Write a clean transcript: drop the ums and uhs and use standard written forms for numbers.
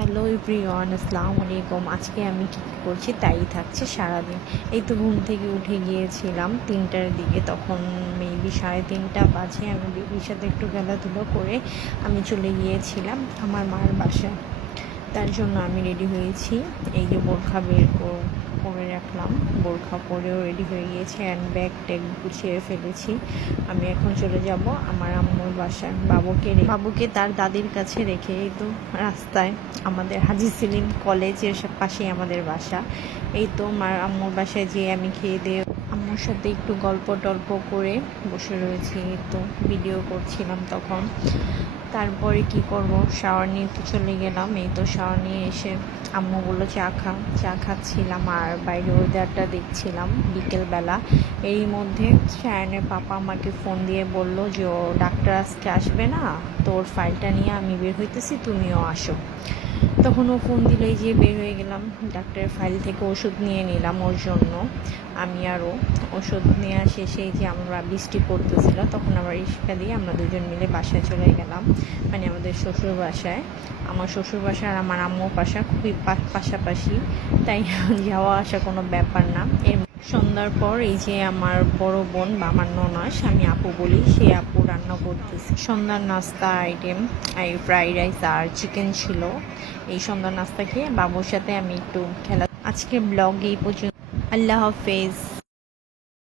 Hello everyone, আসসালামু আলাইকুম। আজকে আমি কী করছি তাই থাকছে সারাদিন। এই তো ঘুম থেকে উঠে গিয়েছিলাম 3টার দিকে, তখন মেবি 3:30 বাজে। আমি বেবির সাথে একটু খেলাধুলো করে আমি চলে গিয়েছিলাম আমার মার বাসায়। তার জন্য আমি রেডি হয়েছি। এই যে বোরখা করে রাখলাম, বোরখা পরেও রেডি হয়ে গিয়েছে, অ্যান্ড ব্যাগ ট্যাগ গুছিয়ে ফেলেছি। আমি এখন চলে যাব আমার আম্মুর বাসায়। বাবুকে তার দাদির কাছে রেখে এই তো রাস্তায় আমাদের হাজি সেলিম কলেজের পাশেই আমাদের বাসা। এই তো আম্মুর বাসায় যেয়ে আমি খেয়ে দিয়ে আম্মুর সাথে একটু গল্প টল্প করে বসে রয়েছি। এই তো ভিডিও করছিলাম তখন। তারপরে কি করব, শাওয়ার নিয়ে তো চলে গেলাম। এই তো শাওয়ার নিয়ে এসে আম্মু বললো চা খাচ্ছিলাম আর বাইরে ওয়েদারটা দেখছিলাম বিকেলবেলা। এরই মধ্যে শায়নের পাপা আমাকে ফোন দিয়ে বলল যে ও ডাক্তার আজকে আসবে না, তোর ফাইলটা নিয়ে আমি বের হইতেছি, তুমিও আসো। তখন ও ফোন দিলেই যে বের হয়ে গেলাম। ডাক্তারের ফাইল থেকে ওষুধ নিয়ে নিলাম ওর জন্য। আমি আরও ওষুধ নেওয়া শেষে যে আমরা বৃষ্টি পড়তেছিল, তখন আমরা রিক্সা দিয়ে আমরা দুজন মিলে বাসায় চলে গেলাম, মানে আমাদের শ্বশুর বাসায়। আমার শ্বশুর বাসা আর আমার আম্মুর বাসা খুবই পাশাপাশি, তাই যাওয়া আসা কোনো ব্যাপার না। এর সন্ধ্যার পর এই যে আমার বড় বোন বা আমার ননাস, আমি আপু বলি, সে আপু রান্না করতেছে সন্ধ্যার নাস্তা আইটেম। এই ফ্রাইড রাইস আর চিকেন ছিল। এই সন্ধ্যার নাস্তা খেয়ে বাবুর সাথে আমি একটু খেলা। আজকের ব্লগ এই পর্যন্ত। আল্লাহ হাফেজ।